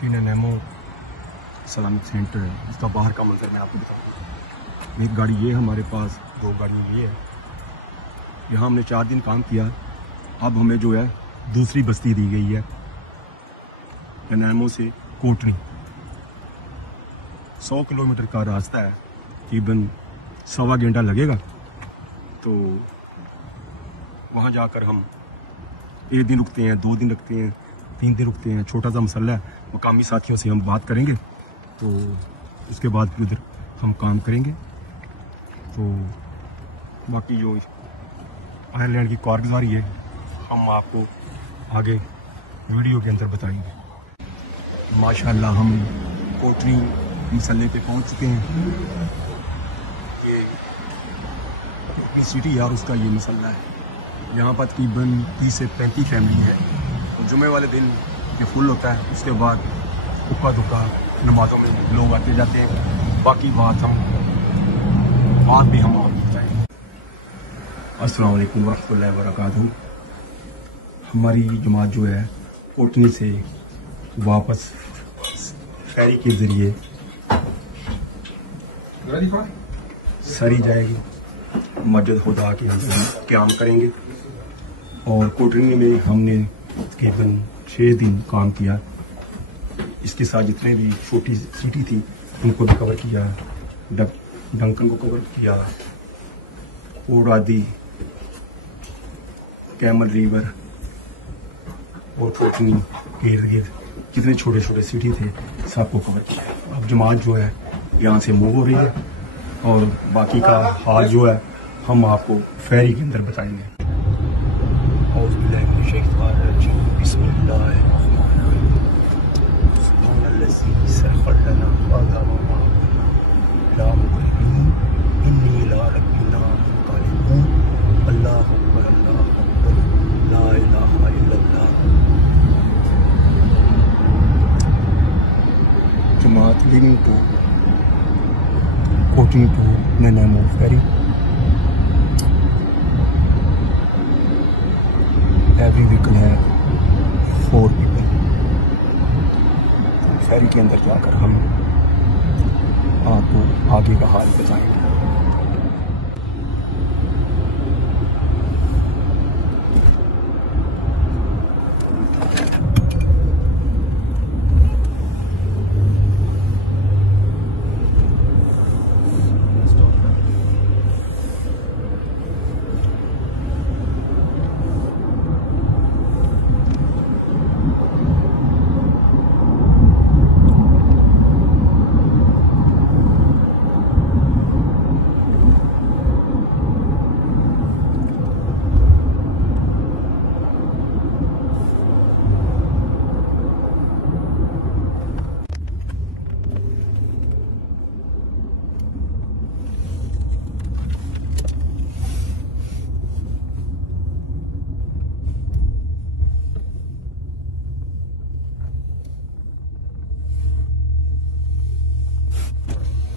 फिर नैमो Islamic centre है, इसका बाहर का मंजर मैं आपको बताऊँ। एक गाड़ी ये है हमारे पास, 2 गाड़ियाँ ये है। यहाँ हमने 4 दिन काम किया। अब हमें जो है दूसरी बस्ती दी गई है नैमो से कोटनी। 100 किलोमीटर का रास्ता है, तकरीबन 1.25 घंटा लगेगा। तो वहाँ जाकर हम 1 दिन रुकते हैं, 2 दिन रुकते हैं, 3 दिन रुकते हैं। छोटा सा मसला है, मकामी साथियों से हम बात करेंगे तो उसके बाद फिर उधर हम काम करेंगे। तो बाकी जो आयरलैंड की कारगुजारी है हम आपको आगे वीडियो के अंदर बताएंगे। माशाल्लाह हम कोटनी मसल्ले पे पहुंच चुके हैं। ये कोटनी सिटी है और उसका ये मसल्ला है। यहाँ पर तकरीबन 30 से 35 फैमिली है। तो जुमे वाले दिन ये फुल होता है, उसके बाद उक्का दुक्का नमाज़ों में लोग आते जाते हैं। बाकी बात हम आज भी हम आपको बताएंगे। अस्सलाम वालेकुम वरहमतुल्लाहि वबरकातुहू। हमारी जमात जो है कोटनी से वापस फेरी के ज़रिए सरी जाएगी। मस्जिद खुदा के अंदर क़याम करेंगे। और कोटनी में हमने तकरीबन 6 दिन काम किया। इसके साथ जितने भी छोटी सिटी थी उनको भी कवर किया, डंकन को कवर किया, और आदि कैमल रिवर और कोटनी के इर्द गिर्द जितने छोटे छोटे सिटी थे सबको कवर किया। अब जमात जो है यहाँ से मूव हो रही है और बाकी का हाल जो है हम आपको फेरी के अंदर बताएंगे। जमात लिविंग टू कोटनी टू नैमो फेरी। एवरी व्हीकल है 4 पीपल। फेरी के अंदर जाकर हम आपको आगे का हाल बताएंगे।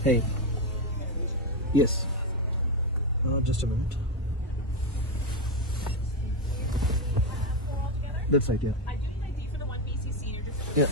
Hey. Yes. Just a minute. That's right, yeah. I do need ID for the one BC senior. Just Yeah.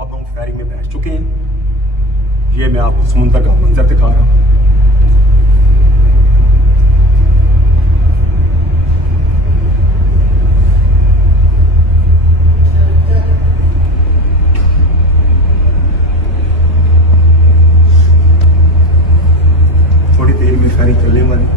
अब हम फेरी में बैठ चुके हैं। ये मैं आपको समुंदर का मंजर दिखा रहा हूँ। थोड़ी देर में फेरी चलने वाली।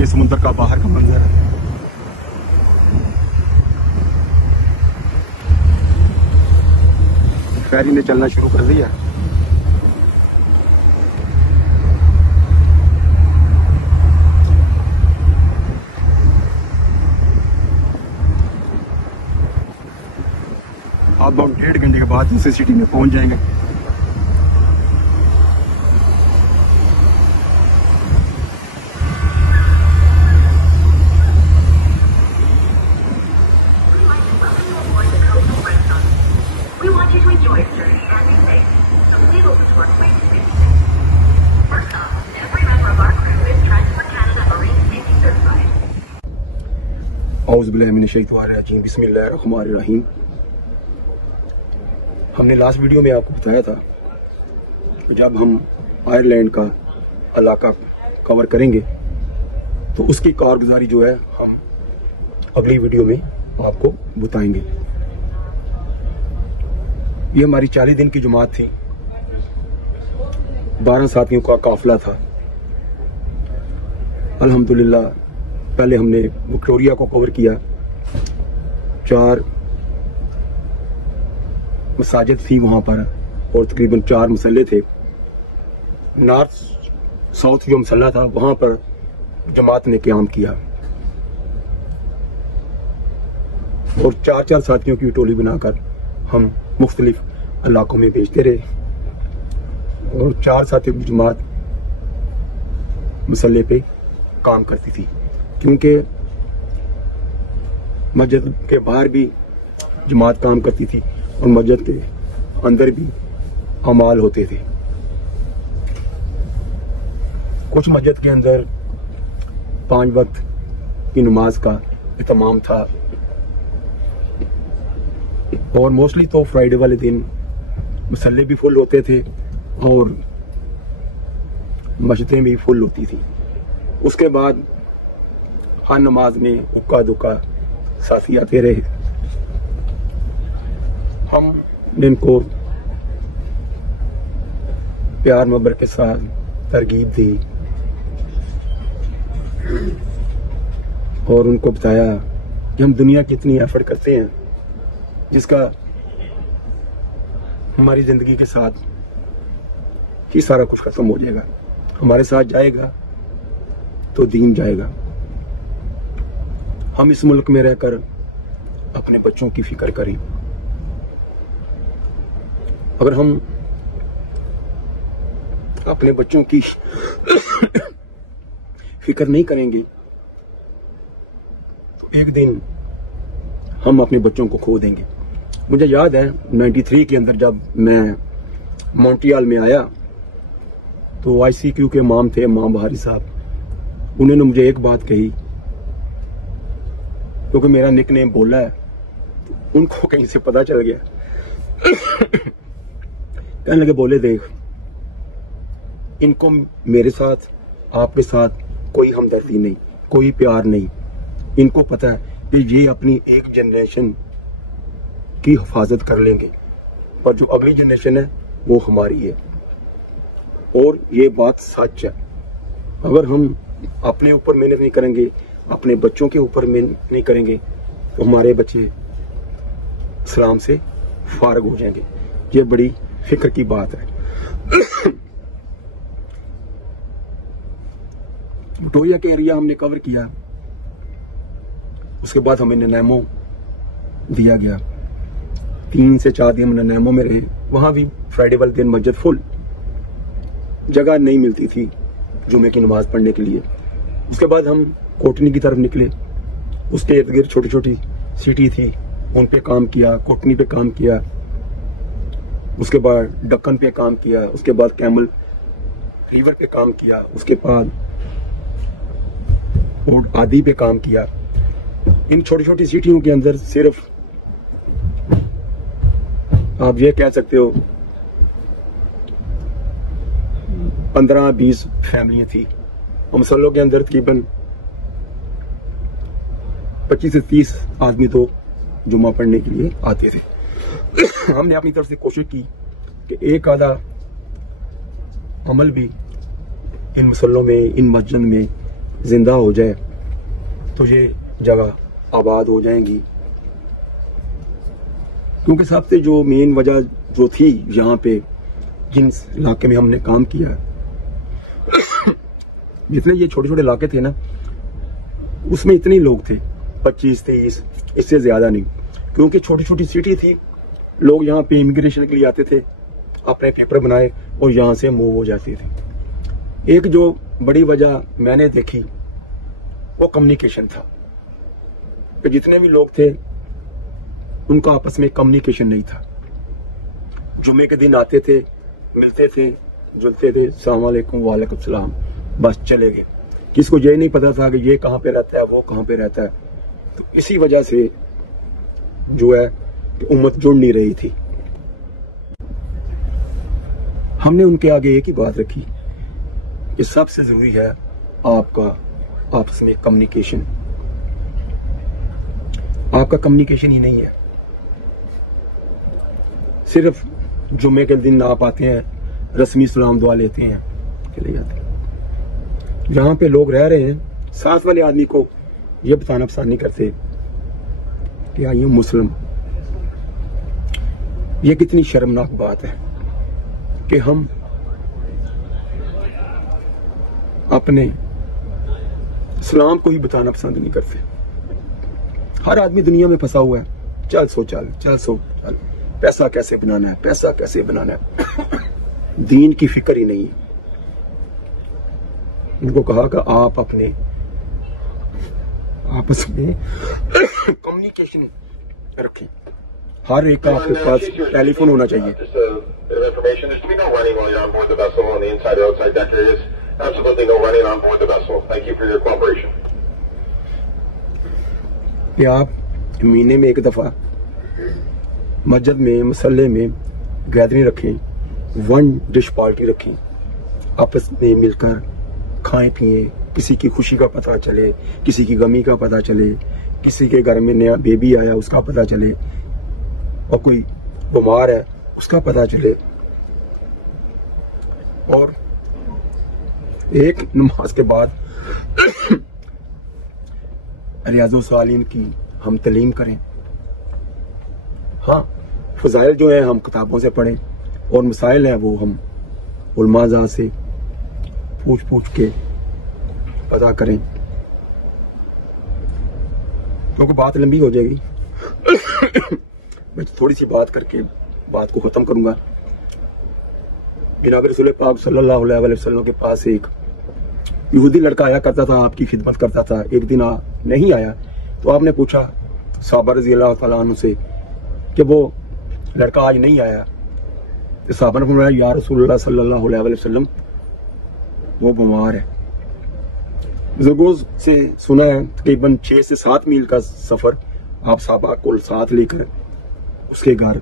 ये समुद्र का बाहर का मंजर है। फेरी ने चलना शुरू कर दिया। अब हम 1.5 घंटे के बाद दूसरी सिटी में पहुंच जाएंगे। We want you to enjoy your journey and be safe. So please open to our quick safety. First off, every member of our crew is Transport Canada Marine Safety Certified. औज़ु बिल्लाहि मिनश शैतानिर रजीम, बिस्मिल्लाहिर रहमानिर रहीम। हमने last video में आपको बताया था जब हम Ireland का इलाका कवर करेंगे तो उसकी कारगुजारी जो है हम अगली वीडियो में आपको बताएंगे। ये हमारी 40 दिन की जमात थी, 12 साथियों का काफिला था। अल्हम्दुलिल्लाह पहले हमने विक्टोरिया को कवर किया, 4 मसाजिद थी वहां पर और तकरीबन 4 मसल्ले थे। नॉर्थ साउथ जो मसल्ला था वहां पर जमात ने क़याम किया और 4-4 साथियों की टोली बनाकर हम मुख्तलिफ इलाकों में भेजते रहे और 4 साथियों की जमात मसल्ले पे काम करती थी, क्योंकि मस्जिद के बाहर भी जमात काम करती थी और मस्जिद के अंदर भी अमाल होते थे। कुछ मस्जिद के अंदर 5 वक्त की नमाज का इत्माम था और मोस्टली तो फ्राइडे वाले दिन मसल्ले भी फुल होते थे और मस्जिदें भी फुल होती थी। उसके बाद हर नमाज में उक्का दुक्का साथी आते रहे। हम इनको प्यार मोहब्बत के साथ तरगीब दी और उनको बताया कि हम दुनिया की इतनी एफर्ट करते हैं जिसका हमारी जिंदगी के साथ ही सारा कुछ खत्म हो जाएगा। हमारे साथ जाएगा तो दीन जाएगा। हम इस मुल्क में रहकर अपने बच्चों की फिक्र करें। अगर हम अपने बच्चों की फिक्र नहीं करेंगे तो एक दिन हम अपने बच्चों को खो देंगे। मुझे याद है 93 के अंदर जब मैं मॉन्ट्रियल में आया तो ICQ के इमाम थे, इमाम बहारी साहब। उन्होंने मुझे एक बात कही, क्योंकि मेरा निकनेम बोला है तो उनको कहीं से पता चल गया। कहने लगे, बोले देख, इनको मेरे साथ आपके साथ कोई हमदर्दी नहीं, कोई प्यार नहीं। इनको पता है कि ये अपनी एक जनरेशन की हिफाजत कर लेंगे, पर जो अगली जनरेशन है वो हमारी है। और ये बात सच है। अगर हम अपने ऊपर मेहनत नहीं करेंगे, अपने बच्चों के ऊपर मेहनत नहीं करेंगे तो हमारे बच्चे इस्लाम से फारग हो जाएंगे। ये बड़ी फिक्र की बात है। विक्टोरिया के एरिया हमने कवर किया। उसके बाद हमें ननैमो दिया गया। 3 से 4 दिन हम ननैमो में रहे। वहां भी फ्राइडे वाले दिन मस्जिद फुल, जगह नहीं मिलती थी जुमे की नमाज पढ़ने के लिए। उसके बाद हम कोटनी की तरफ निकले। उसके इर्द गिर्द छोटी छोटी सिटी थी उन पे काम किया, कोटनी पे काम किया, उसके बाद दक्कन पे काम किया, उसके बाद कैमल रिवर पे काम किया, उसके बाद और आदि पे काम किया। इन छोटी छोटी सिटियों के अंदर सिर्फ आप ये कह सकते हो 15-20 फैमिलियां थी। मुसल्लों के अंदर तकरीबन 25 से 30 आदमी तो जुम्मा पढ़ने के लिए आते थे। हमने अपनी तरफ से कोशिश की कि एक आधा अमल भी इन मुसल्लों में, इन मस्जिद में जिंदा हो जाए तो ये जगह आबाद हो जाएंगी। क्योंकि सबसे जो मेन वजह जो थी यहाँ पे जिन इलाके में हमने काम किया, जितने ये छोटे छोटे इलाके थे ना, उसमें इतने ही लोग थे, 25-30, इससे ज्यादा नहीं। क्योंकि छोटी छोटी सिटी थी, लोग यहाँ पे इमिग्रेशन के लिए आते थे, अपने पेपर बनाए और यहाँ से मूव हो जाते थे। एक जो बड़ी वजह मैंने देखी वो कम्युनिकेशन था कि जितने भी लोग थे उनका आपस में कम्युनिकेशन नहीं था। जुम्मे के दिन आते थे, मिलते थे, जुलते थे, अस्सलाम वालेकुम, वालेकुम सलाम, बस चले गए। किसको ये नहीं पता था कि ये कहाँ पे रहता है, वो कहाँ पे रहता है। तो इसी वजह से जो है कि उम्मत जुड़ नहीं रही थी। हमने उनके आगे एक ही बात रखी कि सबसे जरूरी है आपका आपस में कम्युनिकेशन। आपका कम्युनिकेशन ही नहीं है। सिर्फ जुम्मे के दिन आप आते हैं, रस्मी सलाम दुआ लेते हैं, चले जाते हैं। जहां पे लोग रह रहे हैं, साथ वाले आदमी को यह बताना पसंद नहीं करते कि आइए मुस्लिम। ये कितनी शर्मनाक बात है कि हम अपने इस्लाम को ही बताना पसंद नहीं करते। हर आदमी दुनिया में फंसा हुआ है, चल सो चल, चल सो चल, पैसा कैसे बनाना है, पैसा कैसे बनाना है। दीन की फिक्र ही नहीं है। उनको कहा कि आप अपने आपस में कम्युनिकेशन रखें। हर एक का आपके पास टेलीफोन होना चाहिए। कि आप महीने में एक दफा मस्जिद में, मसल्ले में गैदरिंग रखें, 1 डिश पार्टी रखें, आपस में मिलकर खाएं पिए, किसी की खुशी का पता चले, किसी की गमी का पता चले, किसी के घर में नया बेबी आया उसका पता चले, और कोई बीमार है उसका पता चले। और एक नमाज के बाद रियाज़ो सालिन की हम तालीम करें। हाँ, फजाइल जो है हम किताबों से पढ़ें, और मसाइल हैं वो हम उलमाज़ा से पूछ पूछ के पता करें, क्योंकि बात लंबी हो जाएगी। मैं थोड़ी सी बात करके बात को खत्म करूंगा। जनाब रसूल पाक सल्लल्लाहु अलैहि वसल्लम के पास एक यहूदी लड़का आया करता था, आपकी खिदमत करता था। एक दिन नहीं आया तो आपने पूछा साहबा रज़ी अल्लाह तआला अन्हु से कि वो लड़का आज नहीं आया। तो साहबा ने फरमाया, या रसूलुल्लाह सल्लल्लाहु अलैहि वसल्लम वो बीमार है। बुजुर्गों से सुना है तकरीबन 6 से 7 मील का सफर आप साहबा को साथ लेकर उसके घर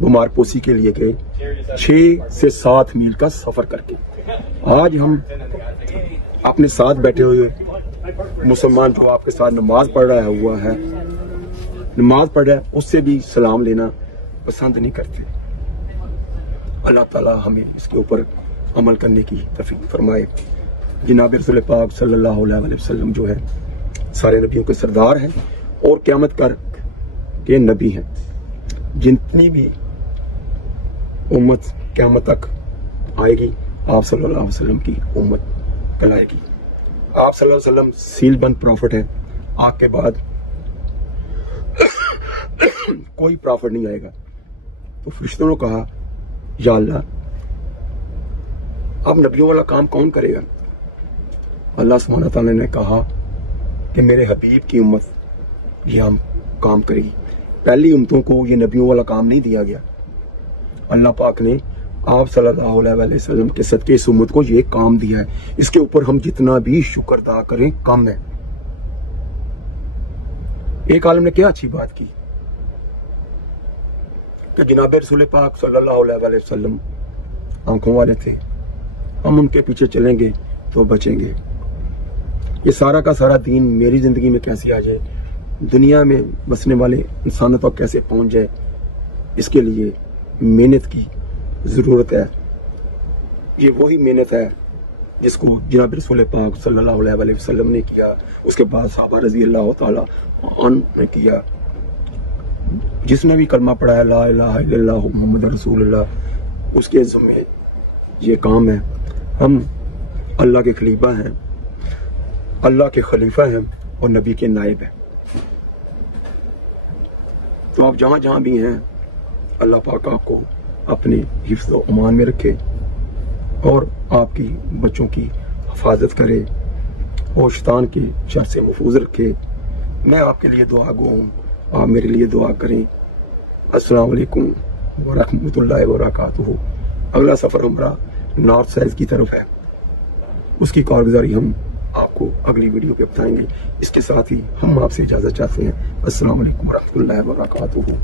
बीमार पोसी के लिए गए, 6 से 7 मील का सफर करके। आज हम अपने साथ बैठे हुए मुसलमान जो आपके साथ नमाज पढ़ रहा हुआ है, नमाज पढ़ रहा है, उससे भी सलाम लेना पसंद नहीं करते। अल्लाह ताला हमें इसके ऊपर अमल करने की तौफीक फरमाए। जनाब रसूल पाक सल्लल्लाहु अलैहि वसल्लम जो है सारे नबियों के सरदार हैं और क़यामत कर के नबी हैं। जितनी भी उम्मत क़यामत तक आएगी, आप सल्लल्लाहु अलैहि वसल्लम की उम्मत कहलाएगी। आप सल्लल्लाहु अलैहि वसल्लम सीलबंद प्रॉफिट है। आग के बाद कोई प्रॉफिट नहीं आएगा। तो फरिश्तों ने कहा, या अल्लाह, अब नबियों वाला काम कौन करेगा? अल्लाह सुब्हानहू व तआला ने कहा कि मेरे हबीब की उम्मत ये हम काम करेगी। पहली उम्मतों को ये नबियों वाला काम नहीं दिया गया। अल्लाह पाक ने आप सल्लल्लाहु अलैहि वसल्लम के सदके इस उम्मत को ये काम दिया है। इसके ऊपर हम जितना भी शुक्र अदा करें कम है। एक आलम ने क्या अच्छी बात की कि जनाब रसूल पाक सल्लल्लाहु अलैहि वसल्लम आंखों वाले थे, हम उनके पीछे चलेंगे तो बचेंगे। ये सारा का सारा दीन मेरी जिंदगी में कैसे आ जाए, दुनिया में बसने वाले इंसानों तक कैसे पहुंच जाए, इसके लिए मेहनत की जरूरत है। ये वही मेहनत है जिसको जनाब रसूल पाक सल्लल्लाहु अलैहि वसल्लम ने किया, उसके बाद सहाबा रज़ी अल्लाह ताला अन्हु ने किया। जिसने भी कलमा पढ़ा है ला इलाहा इल्लल्लाह मुहम्मद रसूलुल्लाह, उसके ज़िम्मे ये काम है। हम अल्लाह के खलीफा हैं, अल्लाह के खलीफा हैं और नबी के नायब हैं। तो आप जहां जहां भी हैं, अल्लाह पाक आपको अपने हिफ्ज़ व अमान में रखे और आपकी बच्चों की हिफाजत करे और शैतान के शर से महफूज रखे। मैं आपके लिए दुआ गो हूँ, आप मेरे लिए दुआ करें। अस्सलाम वालेकुम व रहमतुल्लाहि व बरकातुहू। अगला सफ़र हमारा नॉर्थ साइड की तरफ है, उसकी कारगुजारी हम आपको अगली वीडियो पे बताएंगे। इसके साथ ही हम आपसे इजाज़त चाहते हैं। अस्सलाम वालेकुम व रहमतुल्लाहि व बरकातुहू।